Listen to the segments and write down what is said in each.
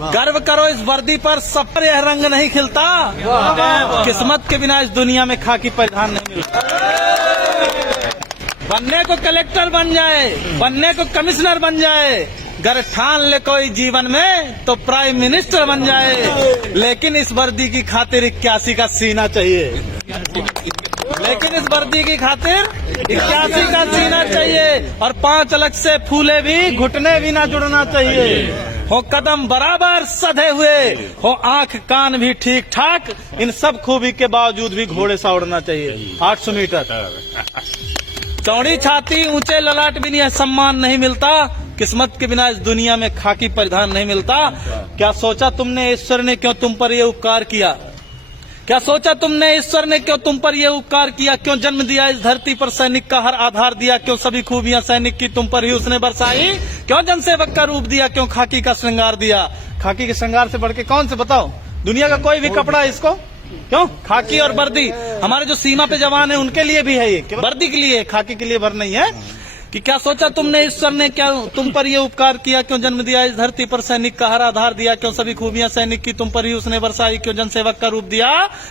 गर्व करो इस वर्दी पर, सब पर यह रंग नहीं खिलता। किस्मत के बिना इस दुनिया में खाकी परिधान नहीं मिलता। बनने को कलेक्टर बन जाए, बनने को कमिश्नर बन जाए, गर ठान ले कोई जीवन में तो प्राइम मिनिस्टर बन जाए। लेकिन इस वर्दी की खातिर 81 का सीना चाहिए। लेकिन इस वर्दी की खातिर 81 का सीना चाहिए। और 5 अलग से फूले भी, घुटने भी ना जुड़ना चाहिए। हो कदम बराबर सधे हुए, हो आंख कान भी ठीक ठाक, इन सब खूबी के बावजूद भी घोड़े सा उड़ना चाहिए। 800 मीटर चौड़ी छाती, ऊंचे ललाट भी नहीं सम्मान नहीं मिलता। किस्मत के बिना इस दुनिया में खाकी परिधान नहीं मिलता। क्या सोचा तुमने ईश्वर ने क्यों तुम पर ये उपकार किया? क्या सोचा तुमने ईश्वर ने क्यों तुम पर ये उपकार किया? क्यों जन्म दिया इस धरती पर, सैनिक का हर आधार दिया? क्यों सभी खूबियां सैनिक की तुम पर ही उसने बरसाई? क्यों जनसेवक का रूप दिया? क्यों खाकी का श्रृंगार दिया? खाकी के श्रृंगार से बढ़ के कौन से बताओ? दुनिया का कोई भी कपड़ा इसको क्यों? खाकी और वर्दी हमारे जो सीमा पे जवान है उनके लिए भी है, ये वर्दी के लिए, खाकी के लिए भर नहीं है। कि क्या सोचा तुमने ईश्वर ने क्या तुम पर ये उपकार किया? क्यों जन्म दिया इस धरती पर, सैनिक का हर आधार दिया? क्यों सभी खूबियां सैनिक की तुम पर ही उसने बरसाई? क्यों जनसेवक का रूप दिया?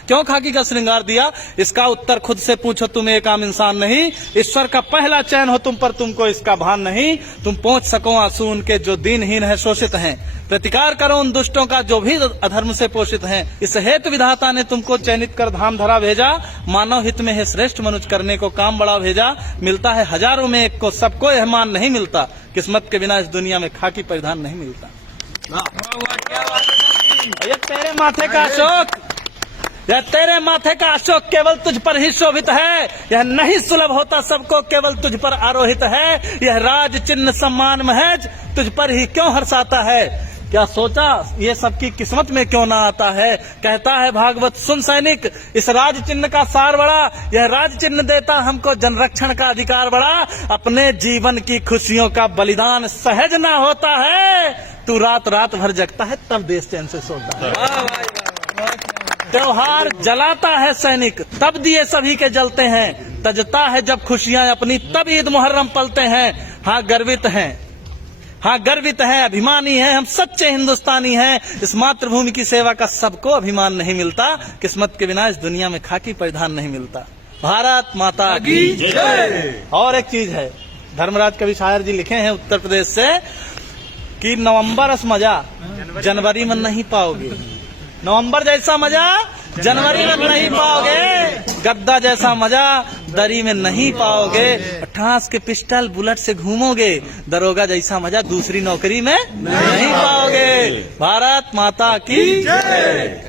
क्यों खाकी का श्रृंगार दिया? इसका उत्तर खुद से पूछो, तुम एक आम इंसान नहीं। ईश्वर का पहला चयन हो तुम पर, तुमको इसका भान नहीं। तुम पहुंच सको आंसू उनके जो दीनहीन है, शोषित हैं। प्रतिकार करो उन दुष्टों का जो भी अधर्म से पोषित हैं। इस हेतु विधाता ने तुमको चयनित कर धाम धरा भेजा। मानव हित में है श्रेष्ठ मनुष्य करने को काम बड़ा भेजा। मिलता है हजारों में एक को, सबको यह मान नहीं मिलता। किस्मत के बिना इस दुनिया में खाकी परिधान नहीं मिलता। ये तेरे माथे का अशोक, यह तेरे माथे का अशोक केवल तुझ पर ही शोभित है। यह नहीं सुलभ होता सबको, केवल तुझ पर आरोहित है। यह राज चिन्ह सम्मान महज तुझ पर ही क्यों हर्षाता है? क्या सोचा ये सबकी किस्मत में क्यों ना आता है? कहता है भागवत सुन सैनिक, इस राज चिन्ह का सार बड़ा। यह राज चिन्ह देता हमको जनरक्षण का अधिकार बड़ा। अपने जीवन की खुशियों का बलिदान सहज ना होता है। तू रात रात भर जगता है तब देश चैन से सोता है। त्योहार जलाता है सैनिक तब दिए सभी के जलते हैं। तजता है जब खुशियां अपनी तब ईद मुहर्रम पलते हैं। हाँ गर्वित हैं, हाँ गर्वित है, अभिमानी है, हम सच्चे हिंदुस्तानी हैं। इस मातृभूमि की सेवा का सबको अभिमान नहीं मिलता। किस्मत के बिना इस दुनिया में खाकी परिधान नहीं मिलता। भारत माता की जय। और एक चीज है, धर्मराज कवि शायर जी लिखे हैं उत्तर प्रदेश से कि नवंबर अस मजा जनवरी में नहीं पाओगे। नवंबर जैसा मजा जनवरी में नहीं पाओगे। गद्दा जैसा मजा दरी में नहीं पाओगे। ठास के पिस्टल बुलेट से घूमोगे। दरोगा जैसा मजा दूसरी नौकरी में नहीं पाओगे। भारत माता की जय।